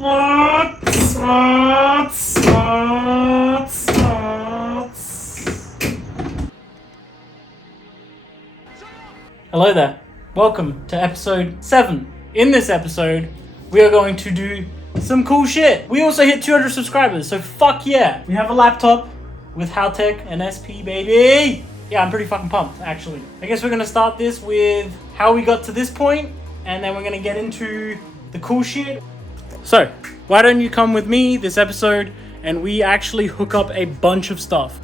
Hello there, welcome to episode 7. In this episode, we are going to do some cool shit. We also hit 200 subscribers, so fuck yeah. We have a laptop with haltech and SP, baby. Yeah, I'm pretty fucking pumped, actually. I guess we're gonna start this with how we got to this point, and then we're gonna get into the cool shit. So, why don't you come with me this episode, and we actually hook up a bunch of stuff.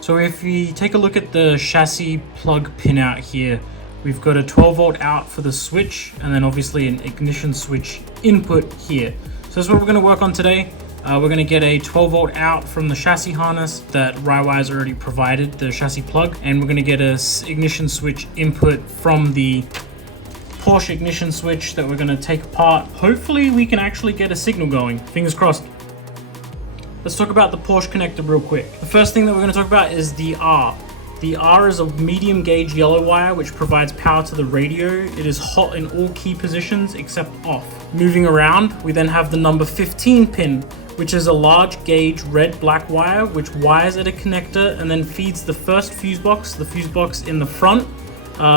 So if we take a look at the chassis plug pin out here, we've got a 12 volt out for the switch, and then obviously an ignition switch input here. So that's what we're going to work on today. We're going to get a 12 volt out from the chassis harness that Raiwire's already provided, the chassis plug, and we're going to get a ignition switch input from the Porsche ignition switch that we're going to take apart. Hopefully we can actually get a signal going. Fingers crossed. Let's talk about the Porsche connector real quick. The first thing that we're going to talk about is the R. The R is a medium gauge yellow wire which provides power to the radio. It is hot in all key positions except off. Moving around, we then have the number 15 pin, which is a large gauge red-black wire which wires at a connector and then feeds the first fuse box, the fuse box in the front,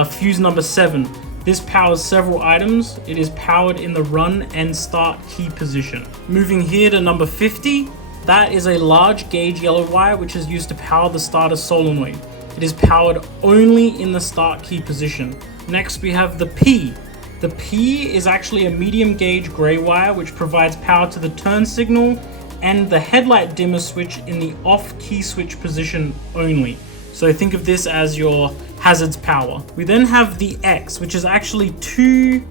fuse number 7. This powers several items. It is powered in the run and start key position. Moving here to number 50, that is a large gauge yellow wire which is used to power the starter solenoid. It is powered only in the start key position. Next we have the P. The P is actually a medium gauge gray wire which provides power to the turn signal and the headlight dimmer switch in the off key switch position only. So think of this as your hazards power. We then have the X, which is actually two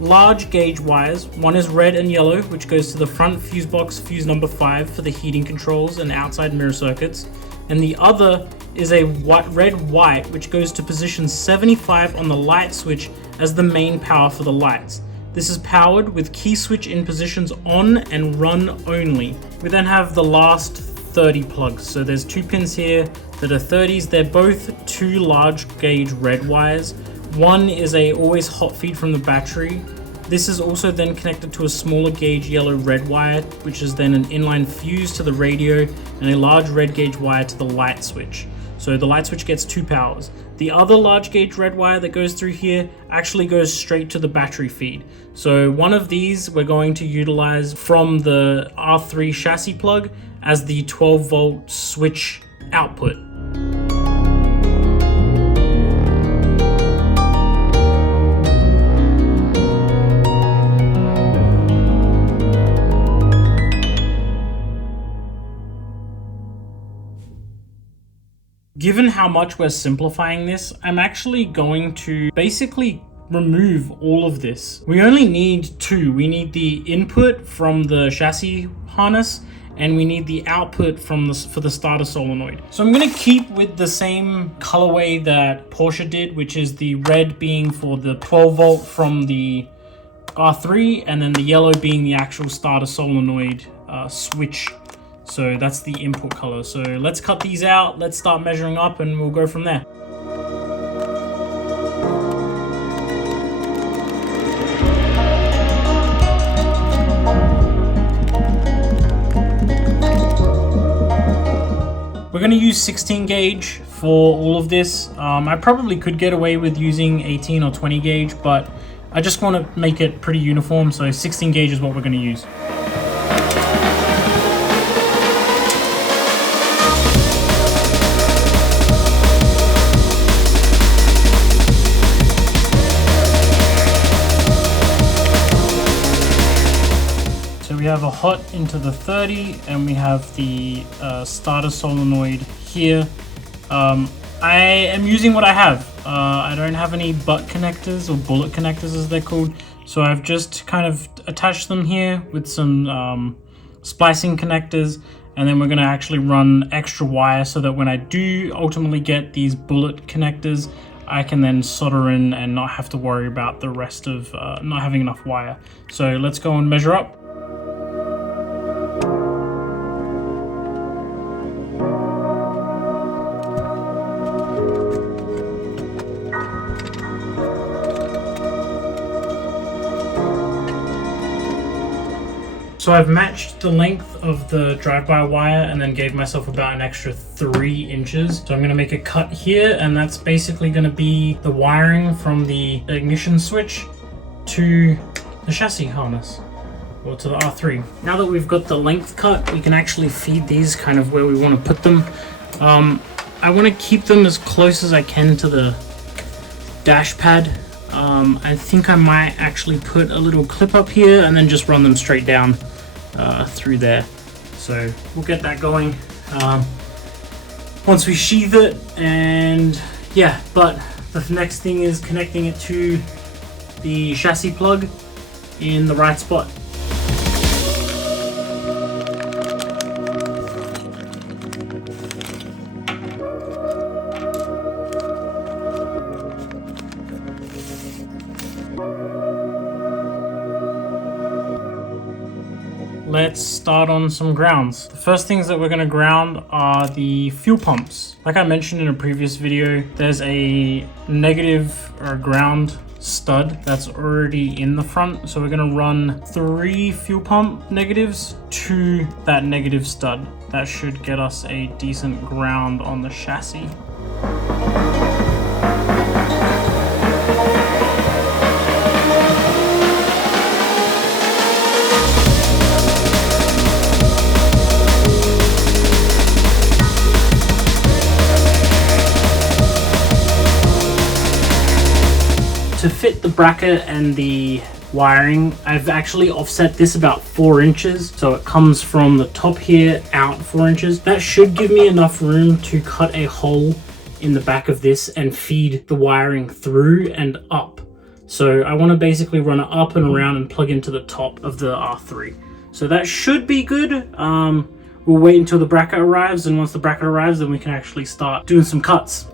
large gauge wires. One is red and yellow, which goes to the front fuse box, fuse number 5 for the heating controls and outside mirror circuits. And the other is a red-white, which goes to position 75 on the light switch as the main power for the lights. This is powered with key switch in positions on and run only. We then have the last 30 plugs. So there's 2 pins here that are 30s. They're both 2 large gauge red wires. One is a always hot feed from the battery. This is also then connected to a smaller gauge yellow red wire, which is then an inline fuse to the radio and a large red gauge wire to the light switch. So the light switch gets 2 powers. The other large gauge red wire that goes through here actually goes straight to the battery feed. So one of these we're going to utilize from the R3 chassis plug as the 12 volt switch output. Given how much we're simplifying this, I'm actually going to basically remove all of this. We only need 2. We need the input from the chassis harness and we need the output for the starter solenoid. So I'm going to keep with the same colorway that Porsche did, which is the red being for the 12 volt from the R3 and then the yellow being the actual starter solenoid switch. So that's the input color. So let's cut these out, let's start measuring up and we'll go from there. We're going to use 16 gauge for all of this. I probably could get away with using 18 or 20 gauge, but I just want to make it pretty uniform. So 16 gauge is what we're going to use. We have a hot into the 30 and we have the starter solenoid here. I am using what I have. I don't have any butt connectors or bullet connectors as they're called. So I've just kind of attached them here with some splicing connectors, and then we're going to actually run extra wire so that when I do ultimately get these bullet connectors, I can then solder in and not have to worry about the rest of not having enough wire. So let's go and measure up. So I've matched the length of the drive-by wire and then gave myself about an extra 3 inches. So I'm gonna make a cut here, and that's basically gonna be the wiring from the ignition switch to the chassis harness, or to the R3. Now that we've got the length cut, we can actually feed these kind of where we want to put them. I want to keep them as close as I can to the dash pad. I think I might actually put a little clip up here and then just run them straight down through there. So we'll get that going once we sheathe it. And yeah, but the next thing is connecting it to the chassis plug in the right spot. Let's start on some grounds. The first things that we're going to ground are the fuel pumps. Like I mentioned in a previous video, there's a negative or ground stud that's already in the front. So we're going to run 3 fuel pump negatives to that negative stud. That should get us a decent ground on the chassis. To fit the bracket and the wiring, I've actually offset this about 4 inches. So it comes from the top here out 4 inches. That should give me enough room to cut a hole in the back of this and feed the wiring through and up. So I want to basically run it up and around and plug into the top of the R3. So that should be good. We'll wait until the bracket arrives, and once the bracket arrives, then we can actually start doing some cuts.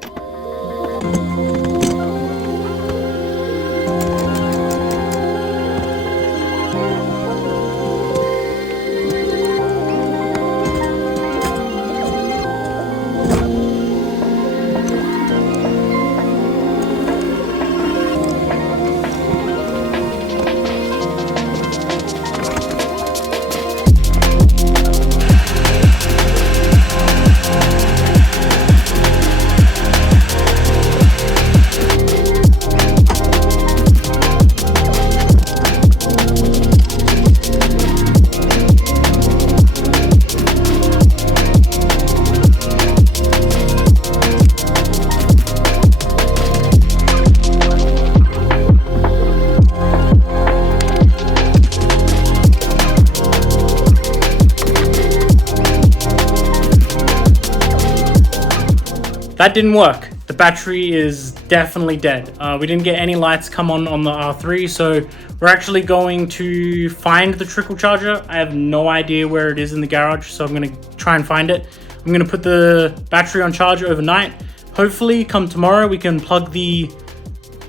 That didn't work. The battery is definitely dead. We didn't get any lights come on the R3, so we're actually going to find the trickle charger. I have no idea where it is in the garage, so I'm gonna try and find it. I'm gonna put the battery on charge overnight. Hopefully, come tomorrow, we can plug the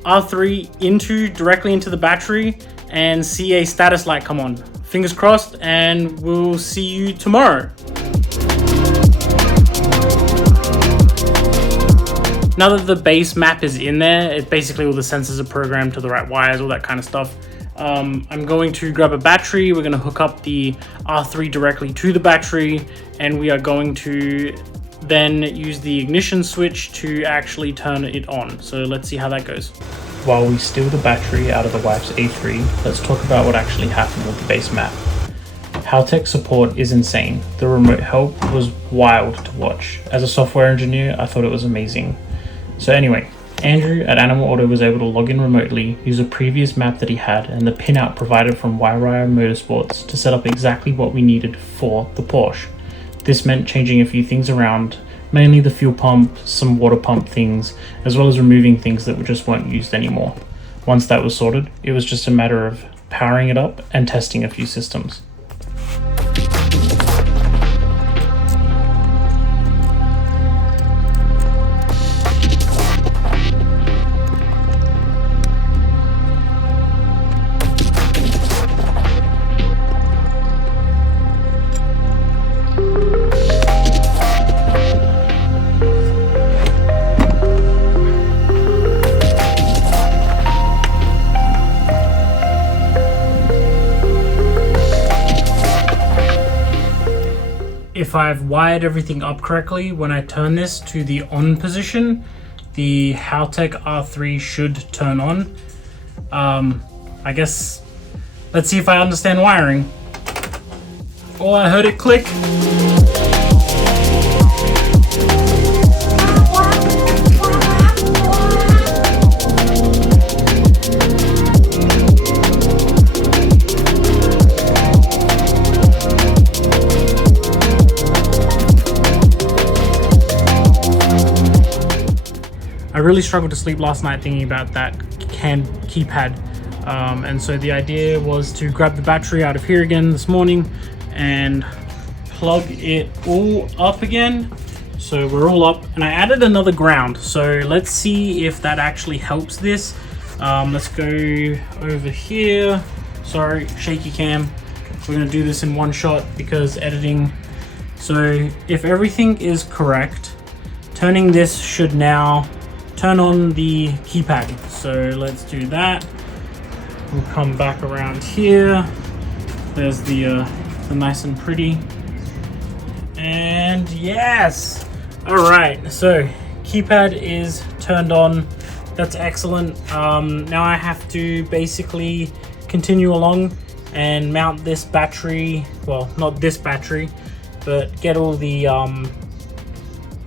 R3 directly into the battery and see a status light come on. Fingers crossed, and we'll see you tomorrow. Now that the base map is in there, it's basically all the sensors are programmed to the right wires, all that kind of stuff. I'm going to grab a battery. We're going to hook up the R3 directly to the battery, and we are going to then use the ignition switch to actually turn it on. So let's see how that goes. While we steal the battery out of the wife's A3, let's talk about what actually happened with the base map. Haltech support is insane. The remote help was wild to watch. As a software engineer, I thought it was amazing. So anyway, Andrew at Animal Auto was able to log in remotely, use a previous map that he had, and the pinout provided from Wire Motorsports to set up exactly what we needed for the Porsche. This meant changing a few things around, mainly the fuel pump, some water pump things, as well as removing things that just weren't used anymore. Once that was sorted, it was just a matter of powering it up and testing a few systems. if I've wired everything up correctly, when I turn this to the on position, the haltech R3 should turn on. I guess, let's see if I understand wiring. Oh, I heard it click. I really struggled to sleep last night thinking about that keypad, and so the idea was to grab the battery out of here again this morning and plug it all up again. So we're all up, and I added another ground, so let's see if that actually helps this. Let's go over here. Sorry, shaky cam. We're gonna do this in one shot because editing. So if everything is correct, turning this should now turn on the keypad. So let's do that. We'll come back around here. There's the nice and pretty. And yes! All right, so keypad is turned on. That's excellent. Now I have to basically continue along and mount this battery. Well, not this battery, but get all the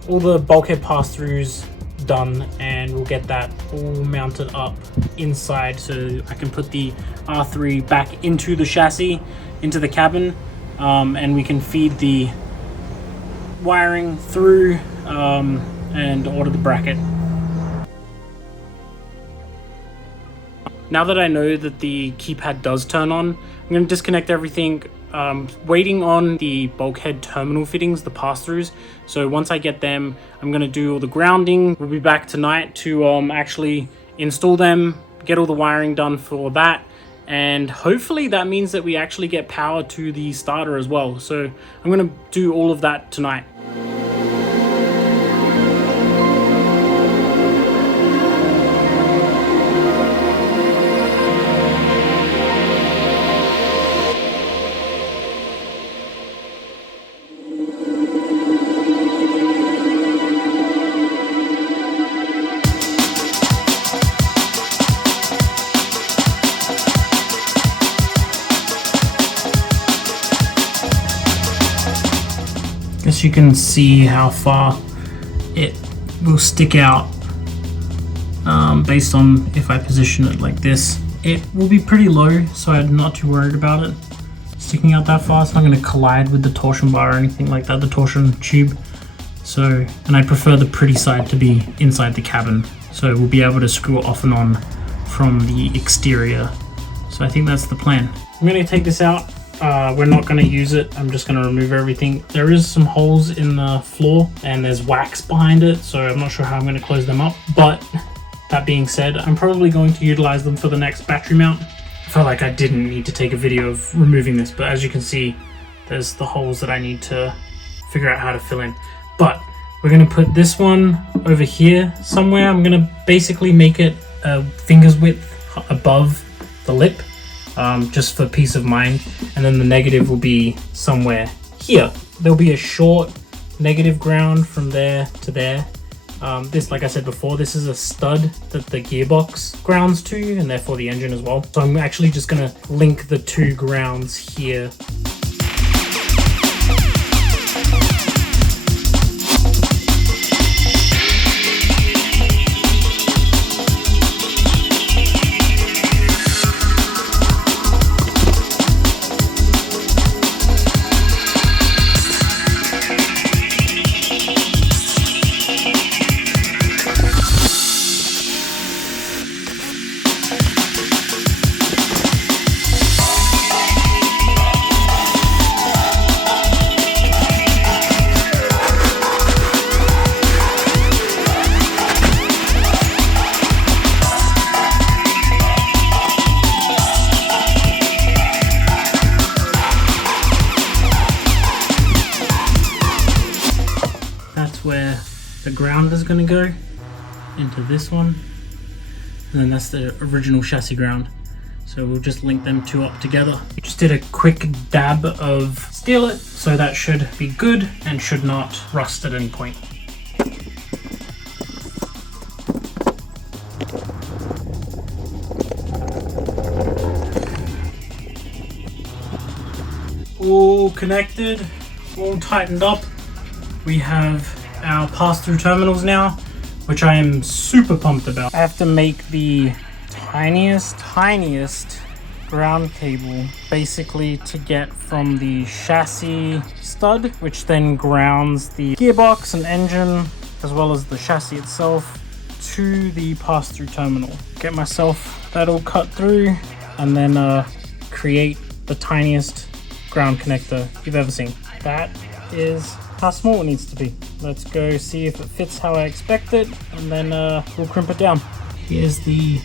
bulkhead pass-throughs done, and we'll get that all mounted up inside so I can put the R3 back into the chassis, into the cabin, and we can feed the wiring through and order the bracket. Now that I know that the keypad does turn on, I'm going to disconnect everything, waiting on the bulkhead terminal fittings, the pass-throughs. So once I get them, I'm going to do all the grounding. We'll be back tonight to actually install them, get all the wiring done for that, and hopefully that means that we actually get power to the starter as well. So I'm going to do all of that tonight. Guess you can see how far it will stick out based on if I position it like this. It will be pretty low, so I'm not too worried about it sticking out that far. It's not going to collide with the torsion bar or anything like that, the torsion tube. So, and I prefer the pretty side to be inside the cabin, so we'll be able to screw it off and on from the exterior. So I think that's the plan. I'm going to take this out. We're not going to use it. I'm just going to remove everything. There is some holes in the floor and there's wax behind it, so I'm not sure how I'm going to close them up. But that being said, I'm probably going to utilize them for the next battery mount. I felt like I didn't need to take a video of removing this, but as you can see, there's the holes that I need to figure out how to fill in. But we're going to put this one over here somewhere. I'm going to basically make it a finger's width above the lip, just for peace of mind. And then the negative will be somewhere here. There'll be a short negative ground from there to there. This, like I said before, this is a stud that the gearbox grounds to, and therefore the engine as well. So I'm actually just going to link the two grounds here. Where the ground is going to go into this one, and then that's the original chassis ground. So we'll just link them two up together. Just did a quick dab of steel it, so that should be good and should not rust at any point. All connected, all tightened up. We have our pass-through terminals now, which I am super pumped about. I have to make the tiniest ground cable basically to get from the chassis stud, which then grounds the gearbox and engine as well as the chassis itself, to the pass-through terminal. Get myself that all cut through and then create the tiniest ground connector you've ever seen. That is how small it needs to be. Let's go see if it fits how I expect it, and then we'll crimp it down. Here's the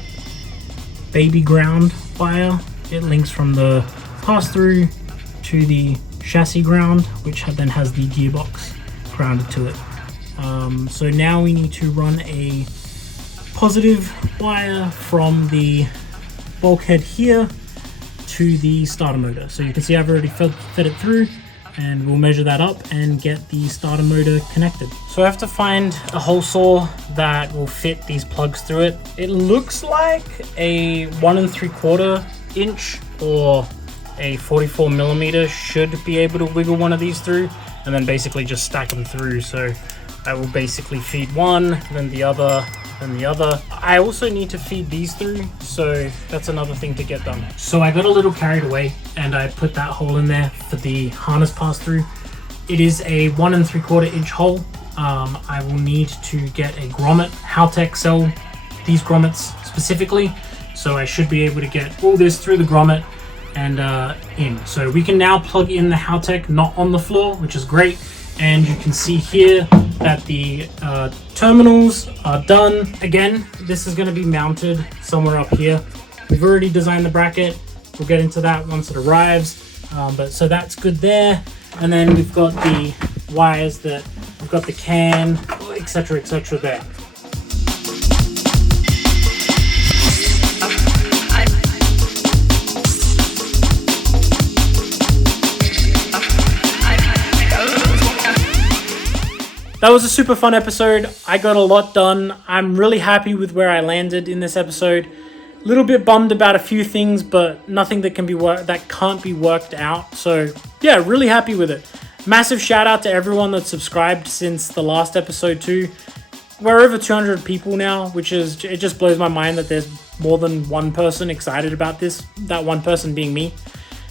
baby ground wire. It links from the pass-through to the chassis ground, which then has the gearbox grounded to it. So now we need to run a positive wire from the bulkhead here to the starter motor. So you can see I've already fed it through, and we'll measure that up and get the starter motor connected. So I have to find a hole saw that will fit these plugs through it. It looks like a 1 3/4 inch or a 44 millimeter should be able to wiggle one of these through, and then basically just stack them through. So I will basically feed one, then the other, then the other. I also need to feed these through, so that's another thing to get done. So I got a little carried away and I put that hole in there for the harness pass through. It is a 1 3/4 inch hole. I will need to get a grommet. Haltech sell these grommets specifically, so I should be able to get all this through the grommet and in. So we can now plug in the haltech not on the floor, which is great. And you can see here that the terminals are done. Again, this is going to be mounted somewhere up here. We've already designed the bracket. We'll get into that once it arrives. But so that's good there. And then we've got the wires that we've got the can, etc., there. That was a super fun episode. I got a lot done. I'm really happy with where I landed in this episode. A little bit bummed about a few things, but nothing that can't be worked out. So yeah, really happy with it. Massive shout out to everyone that's subscribed since the last episode too. We're over 200 people now, which is, it just blows my mind that there's more than one person excited about this, that one person being me.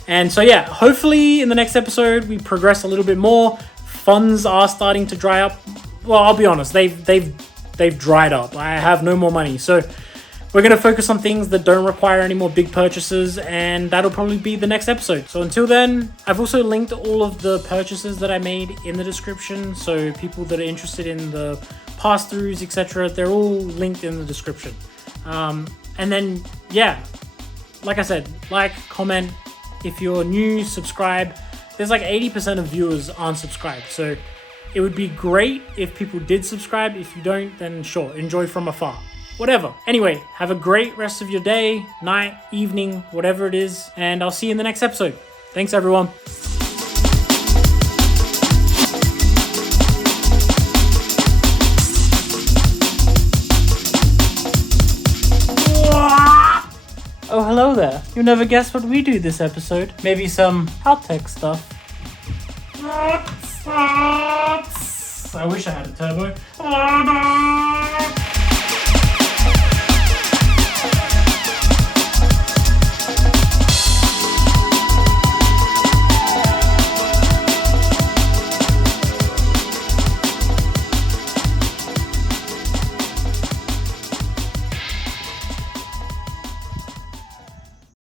And so yeah, hopefully in the next episode we progress a little bit more. Funds are starting to dry up. Well, I'll be honest, they've dried up. I have no more money, so we're going to focus on things that don't require any more big purchases, and that'll probably be the next episode. So until then, I've also linked all of the purchases that I made in the description, so people that are interested in the pass-throughs, etc., they're all linked in the description. And then yeah, like I said, like, comment. If you're new, subscribe. There's like 80% of viewers aren't subscribed, so it would be great if people did subscribe. If you don't, then sure, enjoy from afar. Whatever. Anyway, have a great rest of your day, night, evening, whatever it is, and I'll see you in the next episode. Thanks, everyone. Oh, hello there. You'll never guess what we do this episode. Maybe some haltech stuff. I wish I had a turbo.